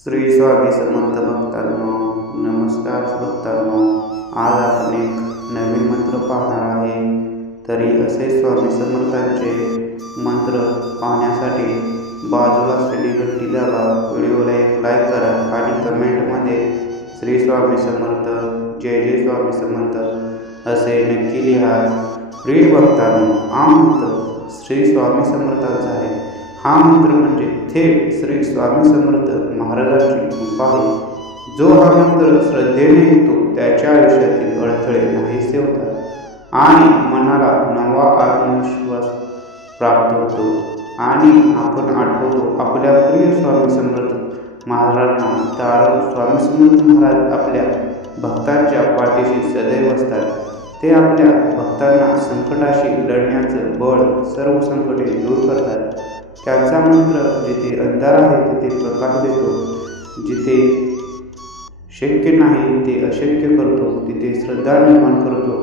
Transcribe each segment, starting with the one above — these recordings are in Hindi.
श्री स्वामी समर्थ भक्तांनो, नमस्कार भक्तांनो. आज आपण एक नवीन मंत्र पाहणार आहे. तरी असे स्वामी समर्थांचे मंत्र पाहण्यासाठी बाजूला असलेली घंटी दाबा, व्हिडिओला एक लाईक करा आणि कमेंटमध्ये श्री स्वामी समर्थ, जय जय स्वामी समर्थ असे नक्की लिहा. प्रिय भक्तांनो, हा मंत्र श्री स्वामी समर्थांचा आहे. हा मंत्र म्हणजे थेट श्री स्वामी समर्थ महाराजांची कृपा आहे. जो हा मंत्र श्रद्धेने येतो त्याच्या आयुष्यातील अडथळे नाहीसे होतात आणि मनाला नवा आत्मविश्वास प्राप्त होतो. आणि आपण आठवतो आपल्या प्रिय स्वामी समर्थ महाराजांना. कारण स्वामी समर्थ महाराज आपल्या भक्तांच्या पाठीशी सदैव असतात. ते आपल्या भक्तांना संकटाशी लढण्याचं बळ, सर्व संकटे दूर करतात. त्यांचा मंत्र जिथे अंधार आहे तिथे प्रकाश देतो, जिथे शक्य नाही ते अशक्य करतो, तिथे श्रद्धा निर्माण करतो,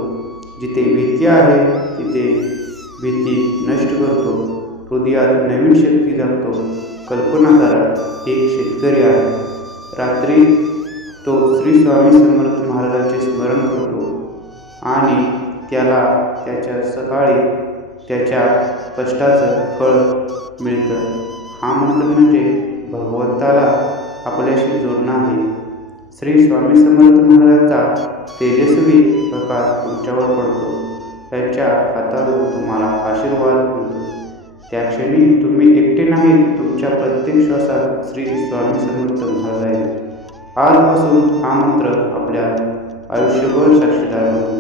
जिथे भीती आहे तिथे भीती नष्ट करतो, हृदयात नवीन शक्ती जागतो. कल्पना करा, एक शेतकरी आहे. रात्री तो श्री स्वामी समर्थ महाराजांचे स्मरण करतो आणि त्याला त्याच्या सकाळी त्याच्या कष्टाचं फळ मिळतं. हा मंत्र म्हणजे भगवंताला आपल्याशी जोडणं आहे. श्री स्वामी समर्थ महाराजांचा तेजस्वी प्रकाश तुमच्यावर पडतो. त्यांच्या हातातून तुम्हाला आशीर्वाद मिळतो. त्या क्षणी तुम्ही एकटे नाहीत. तुमच्या प्रत्येक श्वासात श्री स्वामी समर्थ महाराज आहेत. आजपासून हा मंत्र आपल्या आयुष्यभर साक्षीदार बनतो.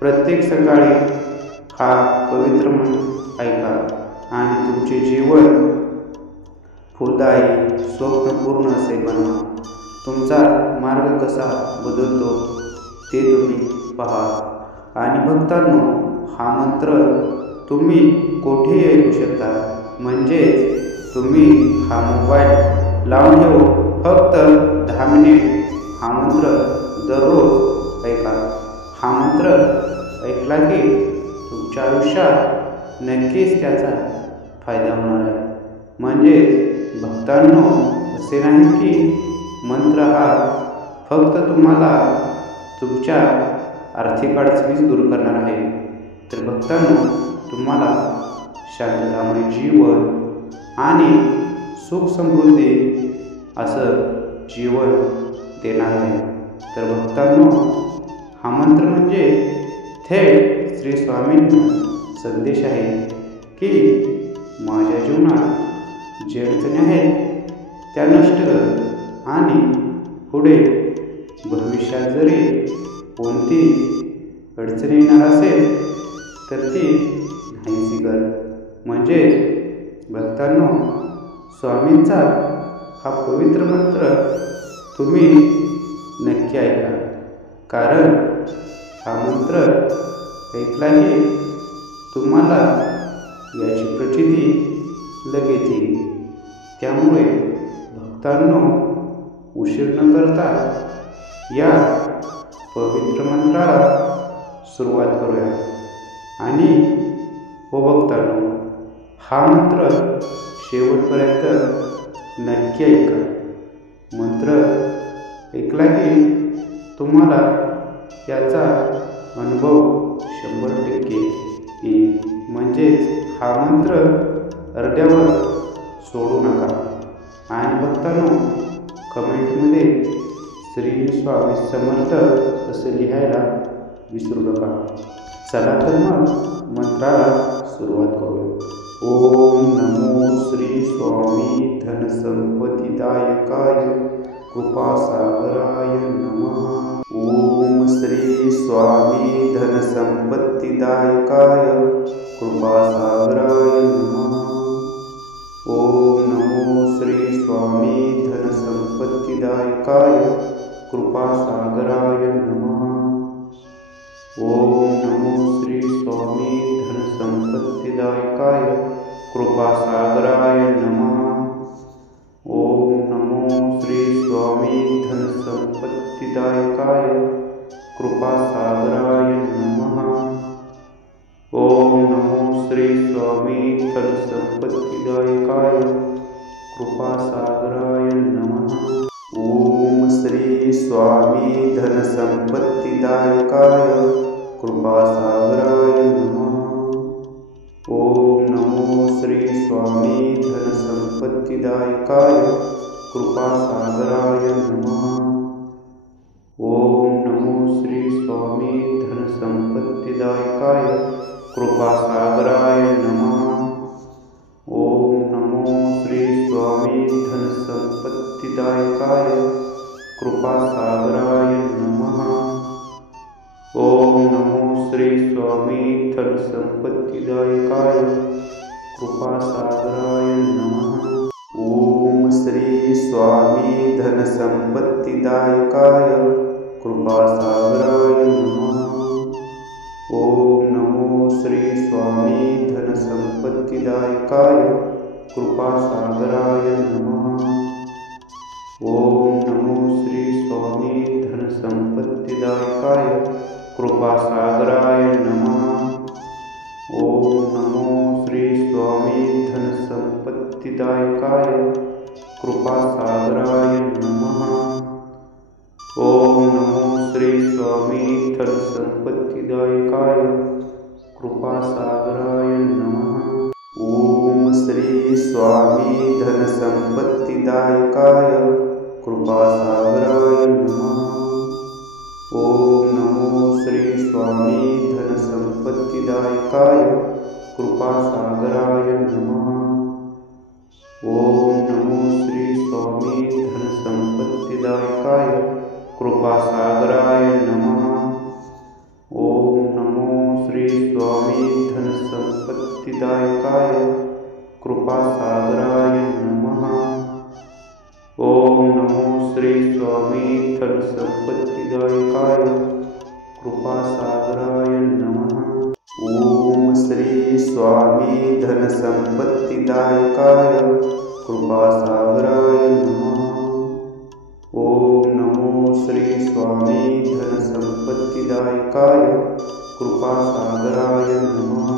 प्रत्येक सकाळी हा पवित्र मंत्र ऐका आणि तुमचे जीवन फुलदायी, स्वप्नपूर्ण असे बनवा. तुमचा मार्ग कसा बदलतो ते तुम्ही पहा. आणि भक्तांनो, हा मंत्र तुम्ही कोठेही ऐकू शकता. म्हणजेच तुम्ही हा मोबाईल लावून ठेवू, फक्त 10 मिनिट हा मंत्र दररोज ऐका. हा मंत्र ऐकला की तुमच्या आयुष्यात नक्कीच त्याचा फायदा होणार आहे. म्हणजेच भक्तांनो, असे नाही की मंत्र हा फक्त तुम्हाला तुमच्या आर्थिक अडचणीच दूर करणार आहे, तर भक्तांनो तुम्हाला शांततामय जीवन आणि सुख समृद्धी असं जीवन देणार आहे. तर भक्तांनो, हा मंत्र म्हणजे थेट श्री स्वामींचा संदेश आहे की माझ्या जीवनात जे अडचणी आहेत त्या नष्ट कर आणि पुढे भविष्यात जरी कोणती अडचणी येणार असेल तर ती नाहीशी कर. म्हणजे भक्तांनो, स्वामींचा हा पवित्र मंत्र तुम्ही नक्की ऐका. कारण हा मंत्र ऐकला की तुम्हाला याची प्रचिती लगेच येईल. त्यामुळे भक्तांनो, उशीर न करता या पवित्र मंत्राला सुरुवात करूया. आणि हो भक्तांनो, हा मंत्र शेवटपर्यंत नक्की ऐका. मंत्र ऐकला की तुम्हाला याचा अनुभव 100% येईल. म्हणजेच हा मंत्र अर्ध्यावर सोडू नका. आणि भक्तांनो, कमेंटमध्ये श्री स्वामी समर्थ असे लिहायला विसरू नका. चला तर मग मंत्राला सुरुवात करूया. ओम नमो श्री स्वामी धनसंपत्तिदायकाय कृपासागराय नमः. ओम श्री स्वामी धनसंपत्तिदायकाय कृपासागराय नमः. ओम नमो श्री स्वामी धनसंपत्तिदायकाय कृपासागराय नमः. ओम नमो श्री स्वामी धनसंपत्तिदायकाय कृपासागराय नमः. ओम नमो श्री स्वामी धनसंपत्तिदायकाय कृपासागराय नमः. ओम नमो श्री स्वामी धनसंपत्तिदायकाय कृपासागराय नमः. स्वामी धनसंपत्तिदायकाय कृपासागराय नमः। ओम नमो श्री स्वामी धनसंपत्तिदायकाय कृपासागराय नमः। ओम नमो श्री स्वामी धनसंपत्तिदायकाय कृपासागराय नमः। ओम नमो श्री स्वामी धनसंपत्तिदायकाय कृपासागराय नमः। ओम नमो श्री स्वामी धनसंपत्तिदायकाय कृपासागराय नमः। ओम श्री स्वामी धनसंपत्तिदायकाय कृपासागराय नमः। ओम नमो श्री स्वामी धनसंपत्तिदायकाय कृपासागराय नमः। ओम नमो श्री स्वामी धनसंपत्तिदायकाय कृपासागराय नमः। ओम नमो श्री स्वामी धनसंपत्तिदायकाय कृपासागराय नमः। ओम नमो श्री स्वामी धनसंपत्तिदायकाय कृपासागराय नमः। ओम श्री स्वामी धनसंपत्तिदायकाय कृपासागराय नमः। ओम नमो श्री स्वामी धनसंपत्तिदायकाय कृपासागराय नमः। ओम नमो श्री स्वामी धनसंपत्तिदायकाय कृपासागराय नमः। ओम नमो श्री स्वामी धनसंपत्तिदायकाय कृपासागराय नमः। ओम नमो श्री स्वामी धनसंपत्तिदायकाय कृपासागराय नमः। ओम श्री स्वामी धनसंपत्तिदायकाय कृपासागराय नमः। ओम नमो श्री स्वामी धनसंपत्तिदायकाय कृपासागराय नमः।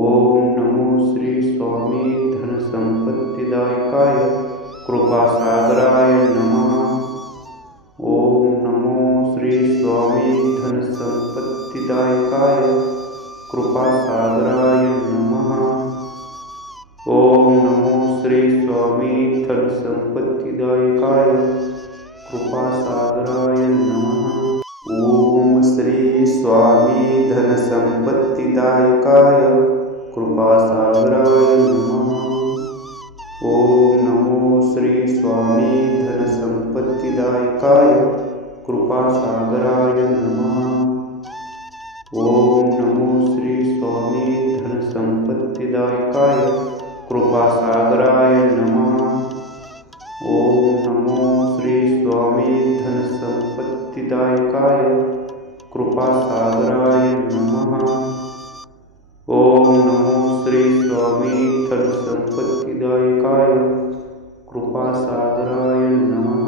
ओम नमो श्री स्वामी धनसंपत्तिदायकाय कृपासागराय नमः। ओम नमो श्री स्वामी धनसंपत्तिदायकाय कृपासागराय नमः। ओम नमो श्री स्वामी धनसंपत्तिदायकाय कृपासागराय नमः। ओम श्री स्वामी धनसंपत्तिदायकाय कृपासागराय नमः। ओम नमो श्री स्वामी धनसंपत्तिदायकाय कृपासागराय नमः। ओम नमो श्री स्वामी धनसंपत्तिदायकाय कृपासागराय नमः। ओम नमो श्री स्वामी धनसंपत्तिदायकाय कृपासागराय नमः। ओम नमो श्री स्वामी धनसंपत्तिदायकाय कृपासागराय नमः।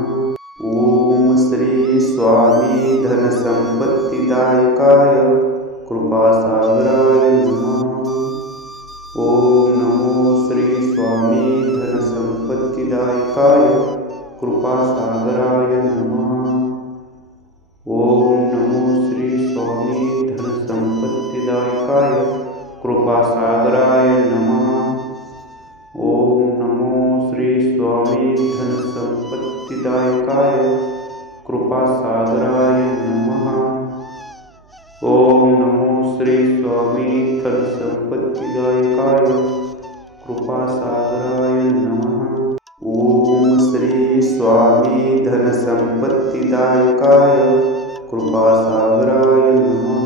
ओम श्री स्वामी धनसंपत्तिदायकाय कृपासागराय नमः। ओम नमो श्री स्वामी धनसंपत्तिदायकाय कृपासागराय नमः। ओम नमो श्री स्वामी धनसंपत्तिदायकाय कृपासागराय नमः। ओम नमो श्री स्वामी धनसंपत्तिदायकाय कृपासागराय नमः। ओम नमो श्री स्वामी धनसंपत्तिदायकाय कृपासागराय नमः। ओम श्री स्वामी धनसंपत्तिदायकाय कृपासागराय नमः।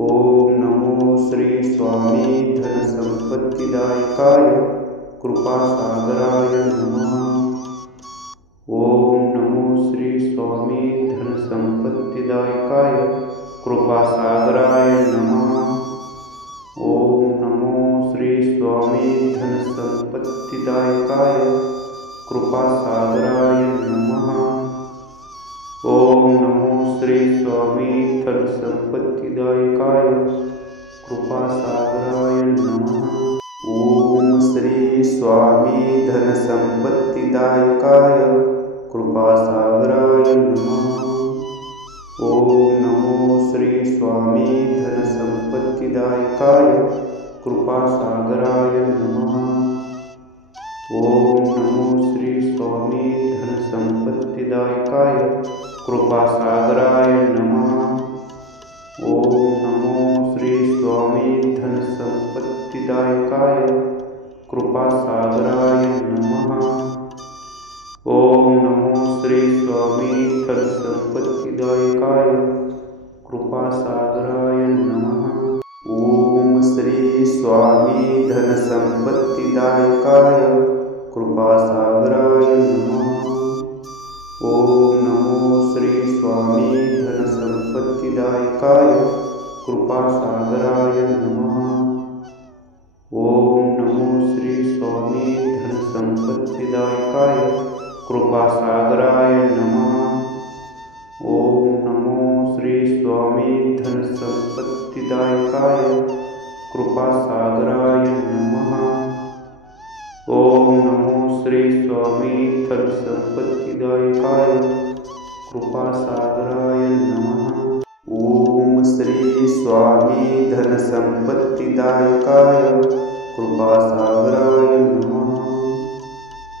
ओम नमो श्री स्वामी धनसंपत्तिदायकाय कृपासागराय नमः। ओम नमो श्री स्वामी धनसंपत्तिदायकाय कृपासागराय नमः। ओम नमो श्री स्वामी धनसंपत्तिदायकाय कृपासागराय नमः। ओम नमो श्री स्वामी धनसंपत्तिदायकाय कृपासागराय नमः। ओम श्री स्वामी धनसंपत्तिदायकाय कृपासागराय स्वामी धनसंपत्तिदायकाय कृपासागराय नमः। ओम नमो श्री स्वामी धनसंपत्तिदायकाय कृपासागराय नमः। ओम नमो श्री स्वामी धनसंपत्तिदायकाय कृपासागराय नमः। ओम नमो श्री स्वामी धनसंपत्तिदायकाय कृपासागराय नमः। ओम श्री स्वामी धनसंपत्तिदायकाय कृपासागराय नमः। ओम नमो श्री स्वामी धनसंपत्तिदायकाय कृपासागराय नमः। ओम नमो श्री स्वामी धनसंपत्तिदायकाय कृपासागराय नमः। ओम नमो श्री स्वामी धनसंपत्तिदायकाय कृपासागराय नमः। ओम नमो श्री स्वामी धनसंपत्तिदायकाय कृपासागराय नमः। ओम श्री स्वामी धनसंपत्तिदायकाय कृपासागराय नमः।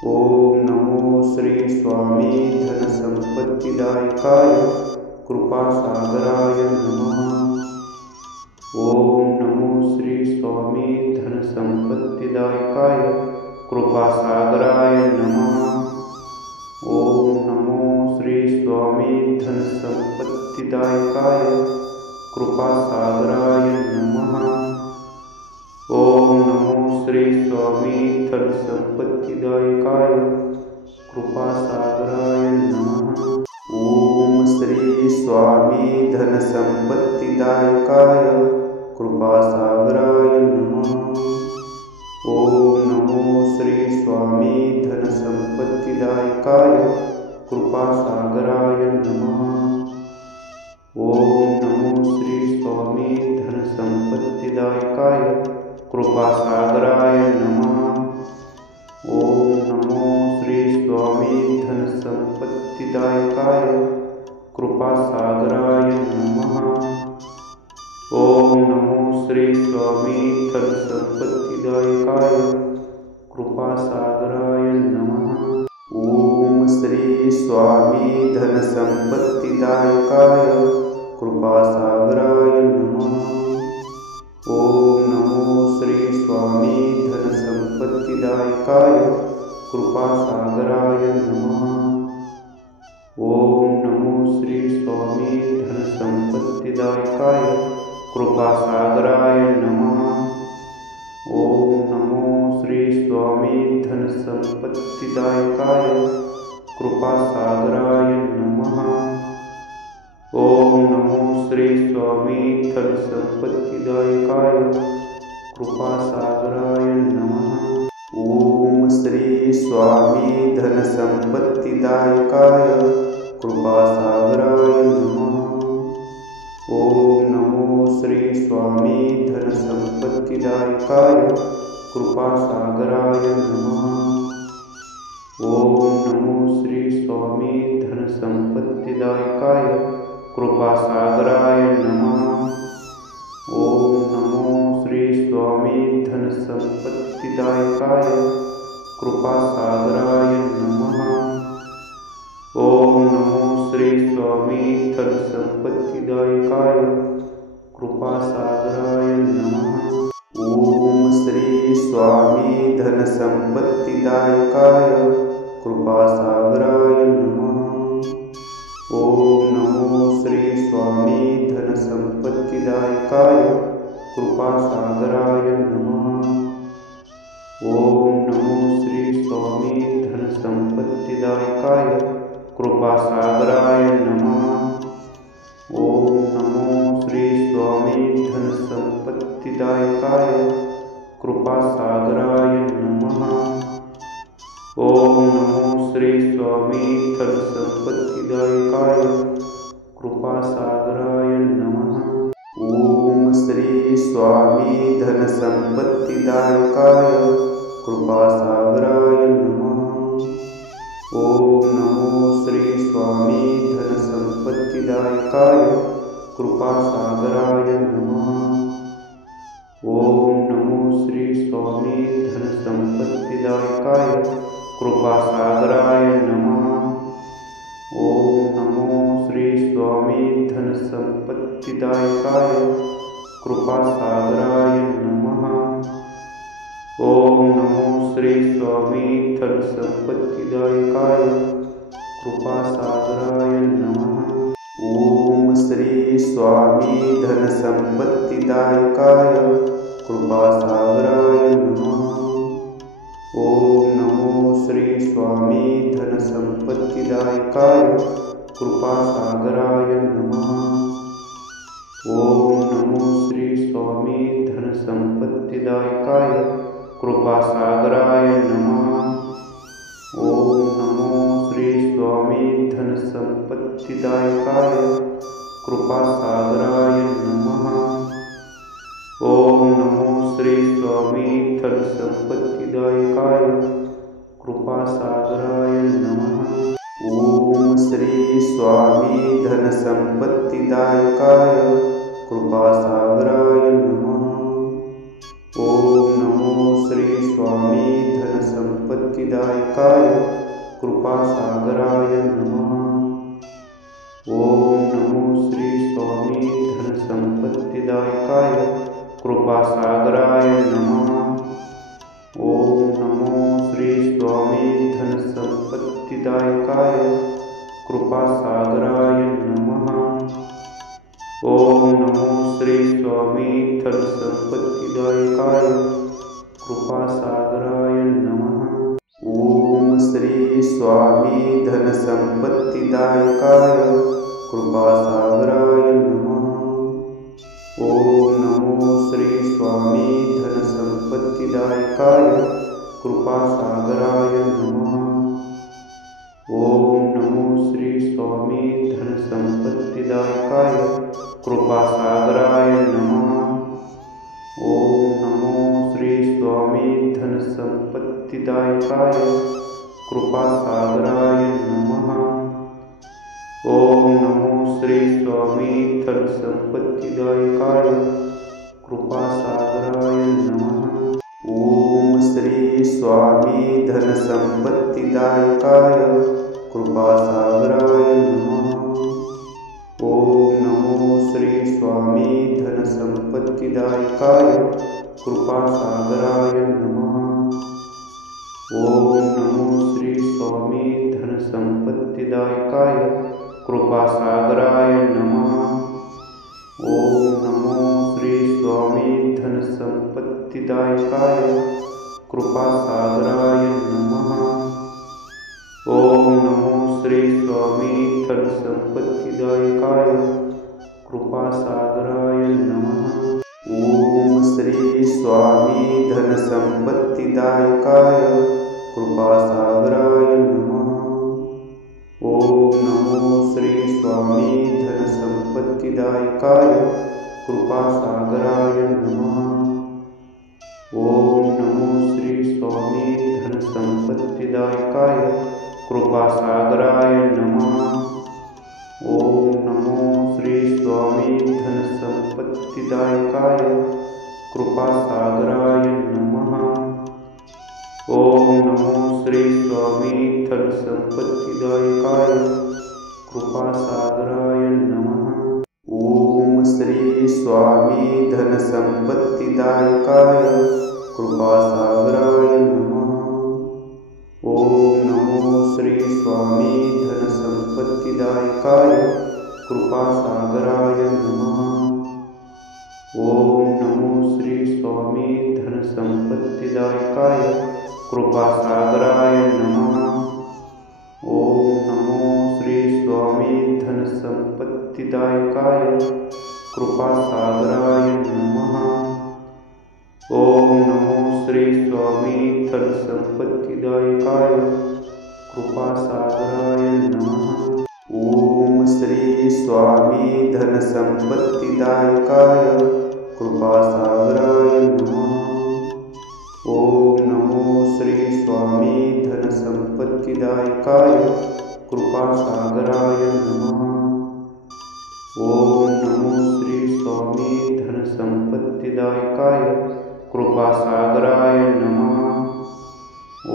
ओम नमो श्री स्वामी धनसंपत्तिदायकाय कृपासागराय नमः। ओम नमो श्री स्वामी धनसंपत्तिदायकाय कृपासागराय नमः। ओम नमो श्री स्वामी धनसंपत्तिदायकाय कृपासागराय नमः। ओम नमो श्री स्वामी धनसंपत्तिदायकाय कृपासागराय नमः। ओम श्री स्वामी धनसंपत्तिदायकाय कृपासागराय नमः। ओम नमो श्री स्वामी धनसंपत्तिदायकाय कृपासागराय नमः। ओम नमो श्री स्वामी धनसंपत्तिदायकाय कृपासागराय नमः। ओम नमो श्री स्वामी धनसंपत्तिदायकाय कृपासागराय नमः। ओम नमो श्री स्वामी धनसंपत्तिदायकाय कृपासागराय नमः। ओम श्री स्वामी धनसंपत्तिदायकाय कृपासागराय नमः। ओम नमो श्री स्वामी धनसंपत्तिदायकाय कृपासागराय नमः। ओम नमो श्री स्वामी धनसंपत्तिदायकाय कृपासागराय नमः। ओम नमो श्री स्वामी धनसंपत्तिदायकाय कृपासागराय नमः। ओम नमो श्री स्वामी धनसंपत्तिदायकाय कृपासागराय नमः। ओम श्री स्वामी धनसंपत्तिदायकाय कृपासागराय नमः। ओम नमो श्री स्वामी धनसंपत्तिदायकाय कृपासागराय नमः। ओम नमो श्री स्वामी धनसंपत्तिदायकाय कृपासागराय नमः। ओम नमो श्री स्वामी धनसंपत्तिदायकाय कृपासागराय नमः। ओम नमो श्री स्वामी धनसंपत्तिदायकाय कृपासागराय नमः। ओम श्री स्वामी धनसंपत्तिदायकाय कृपासागराय नमः। ओम नमो श्री स्वामी धनसंपत्तिदायकाय कृपासागराय नमः। ओम नमो श्री स्वामी धनसंपत्तिदायकाय कृपासागराय नमः। ओम नमो श्री स्वामी धनसंपत्तिदायकाय कृपासागराय नमः। ओम नमो श्री स्वामी धनसंपत्तिदायकाय कृपासागराय नमः। ओम श्री स्वामी धनसंपत्तिदायकाय कृपासागराय नमः। ओम नमो श्री स्वामी धनसंपत्तिदायकाय कृपासागराय नमः। ओम नमो श्री स्वामी धनसंपत्तिदायकाय कृपासागराय नमः। ओम नमो श्री स्वामी धनसंपत्तिदायकाय कृपासागराय नमः। ओम नमो श्री स्वामी धनसंपत्तिदायकाय कृपासागराय नमः। ओम श्री स्वामी धनसंपत्तिदायकाय कृपासागराय नमः। ओम नमो श्री स्वामी धनसंपत्तिदायकाय कृपासागराय नमः। ओम नमो श्री स्वामी धनसंपत्तिदायकाय कृपासागराय नमः। ओम नमो श्री स्वामी धनसंपत्तिदायकाय कृपासागराय नमः। ओम नमो श्री स्वामी धनसंपत्तिदायकाय कृपासागराय नमः। ओम श्री स्वामी धनसंपत्तिदायकाय कृपासागराय नमः। ओम नमो श्री स्वामी धनसंपत्तिदायकाय कृपासागराय नमः। ओम नमो श्री स्वामी धनसंपत्तिदायकाय कृपासागराय नमः। ओम नमो श्री स्वामी धनसंपत्तिदायकाय कृपासागराय नमः। ओम नमो श्री स्वामी धनसंपत्तिदायकाय कृपासागराय नमः। ओम श्री स्वामी धनसंपत्तिदायकाय कृपासागराय नमः। ओम नमो श्री स्वामी धनसंपत्तिदायकाय कृपासागराय नमः। ओम नमो श्री स्वामी धनसंपत्तिदायकाय कृपासागराय नमः। ओम नमो श्री स्वामी धनसंपत्तिदायकाय कृपासागराय नमः। ओम नमो श्री स्वामी धनसंपत्तिदायकाय कृपासागराय नमः। ओम श्री स्वामी धनसंपत्तिदायकाय कृपासागराय नमः। ओम नमो श्री स्वामी धनसंपत्तिदायकाय कृपासागराय नमः। ओम नमो श्री स्वामी धनसंपत्तिदायकाय कृपासागराय नमः। ओम नमो श्री स्वामी धनसंपत्तिदायकाय कृपासागराय नमः। ओम नमो श्री स्वामी धनसंपत्तिदायकाय कृपासागराय नमः। ओम श्री स्वामी धनसंपत्तिदायकाय कृपासागराय नमः। ओम नमो श्री स्वामी धनसंपत्तिदायकाय कृपासागराय नमः। ओम नमो श्री स्वामी धनसंपत्तिदायकाय कृपासागराय नमः। ओम नमो श्री स्वामी धनसंपत्तिदायकाय कृपासागराय नमः। ओम नमो श्री स्वामी धनसंपत्तिदायकाय कृपासागराय नमः। ओम श्री स्वामी धनसंपत्तिदायकाय कृपासागराय नमः। ओम नमो श्री स्वामी धनसंपत्तिदायकाय कृपासागराय नमः। ओम नमो श्री स्वामी धनसंपत्तिदायकाय कृपासागराय नमः। ओम नमो श्री स्वामी धनसंपत्तिदायकाय कृपासागराय नमः। ओम नमो श्री स्वामी धनसंपत्तिदायकाय कृपासागराय नमः। ओम श्री स्वामी धनसंपत्तिदायकाय कृपासागराय नमः। ओम नमो श्री स्वामी धनसंपत्तिदायकाय कृपासागराय नमः। ओम नमो स्वामी धनसंपत्तिदायकाय कृपासागराय नमः।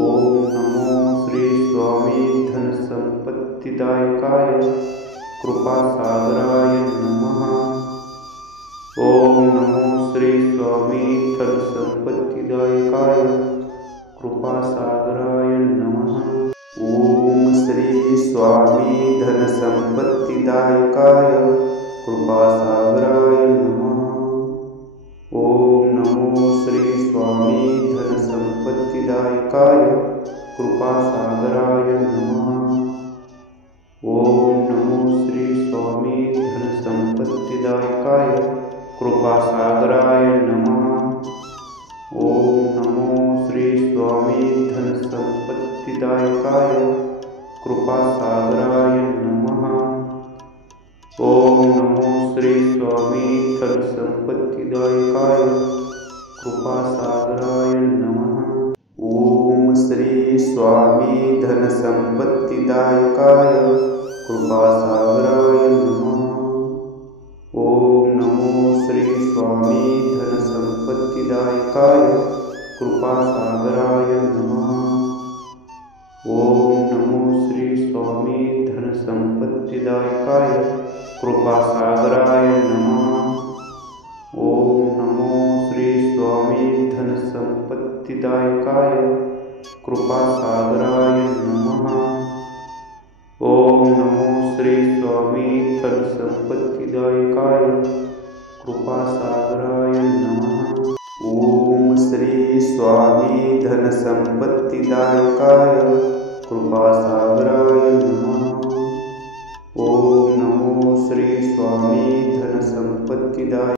ओम नमो श्री स्वामी धनसंपत्तिदायकाय कृपासागराय नमः। ओम नमो श्री स्वामी धनसंपत्तिदायकाय कृपासागराय नमः। ओम श्री स्वामी धनसंपत्तिदायकाय कृपासागराय नमः। ओम नमो श्री स्वामी धनसंपत्तिदायकाय कृपासागराय नमः। ओम नमो श्री स्वामी धनसंपत्तिदायकाय कृपासागराय नमः। ओम नमो श्री स्वामी धनसंपत्तिदायकाय कृपासागराय नमः। ओम नमो श्री स्वामी धनसंपत्तिदायकाय कृपासागराय नमः। ओम श्री स्वामी धनसंपत्तिदायकाय कृपासागराय नमः। ओम नमो श्री स्वामी धनसंपत्तिदायकाय कृपासागराय नमः। ओम नमो श्री स्वामी धनसंपत्तिदायकाय कृपासागराय नमः। ओम नमो श्री स्वामी धनसंपत्तिदायकाय कृपासागराय नमः। ओम नमो श्री स्वामी धनसंपत्तिदायकाय कृपासागराय नमः। ओम श्री स्वामी धनसंपत्तिदायकाय कृपासागराय नमः। ओम नमो श्री स्वामी धनसंपत्तिदायकाय